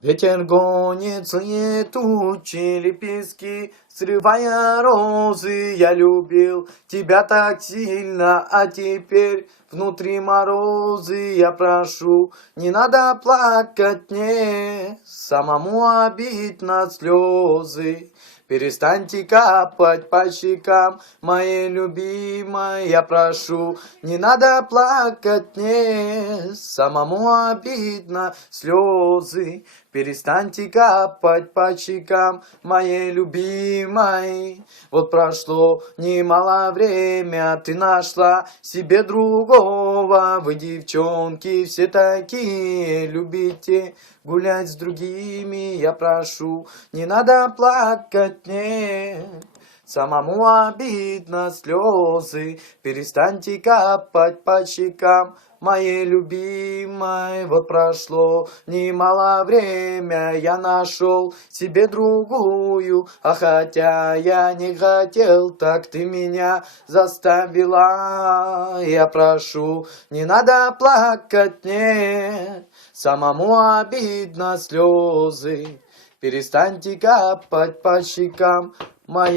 Ветер гонит злые тучи, лепестки, срывая розы. Я любил тебя так сильно, а теперь внутри морозы. Я прошу, не надо плакать мне, самому обидно слезы. Перестаньте капать по щекам, моей любимой, я прошу, не надо плакать мне, самому обидно слезы. Перестаньте капать по щекам, моей любимой. Вот прошло немало время, ты нашла себе другого. Вы, девчонки, все такие, любите гулять с другими. Я прошу, не надо плакать мне, самому обидно слезы. Перестаньте капать по щекам, моей любимой. Вот прошло немало время, я нашел себе другую. А хотя я не хотел, так ты меня заставила. Я прошу, не надо плакать мне, самому обидно слезы. Перестаньте капать по щекам, моей